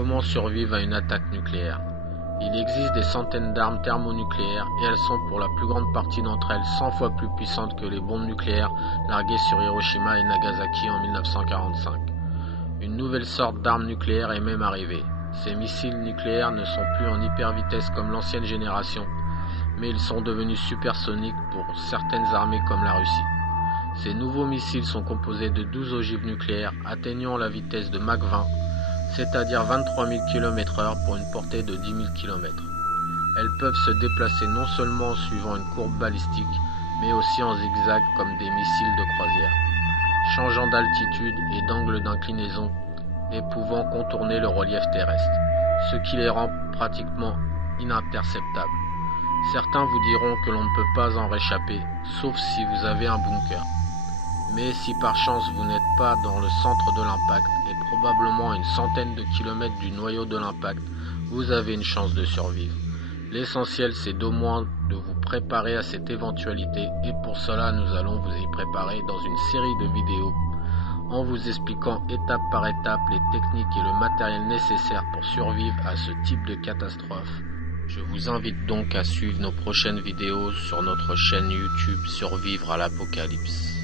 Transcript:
Comment survivre à une attaque nucléaire? Il existe des centaines d'armes thermonucléaires et elles sont pour la plus grande partie d'entre elles 100 fois plus puissantes que les bombes nucléaires larguées sur Hiroshima et Nagasaki en 1945. Une nouvelle sorte d'arme nucléaire est même arrivée. Ces missiles nucléaires ne sont plus en hypervitesse comme l'ancienne génération, mais ils sont devenus supersoniques pour certaines armées comme la Russie. Ces nouveaux missiles sont composés de 12 ogives nucléaires atteignant la vitesse de Mach 20, c'est-à-dire 23 000 km/h pour une portée de 10 000 km. Elles peuvent se déplacer non seulement en suivant une courbe balistique, mais aussi en zigzag comme des missiles de croisière, changeant d'altitude et d'angle d'inclinaison et pouvant contourner le relief terrestre, ce qui les rend pratiquement ininterceptables. Certains vous diront que l'on ne peut pas en réchapper, sauf si vous avez un bunker. Mais si par chance vous n'êtes pas dans le centre de l'impact et probablement à une centaine de kilomètres du noyau de l'impact, vous avez une chance de survivre. L'essentiel, c'est d'au moins de vous préparer à cette éventualité et pour cela, nous allons vous y préparer dans une série de vidéos en vous expliquant étape par étape les techniques et le matériel nécessaires pour survivre à ce type de catastrophe. Je vous invite donc à suivre nos prochaines vidéos sur notre chaîne YouTube Survivre à l'apocalypse.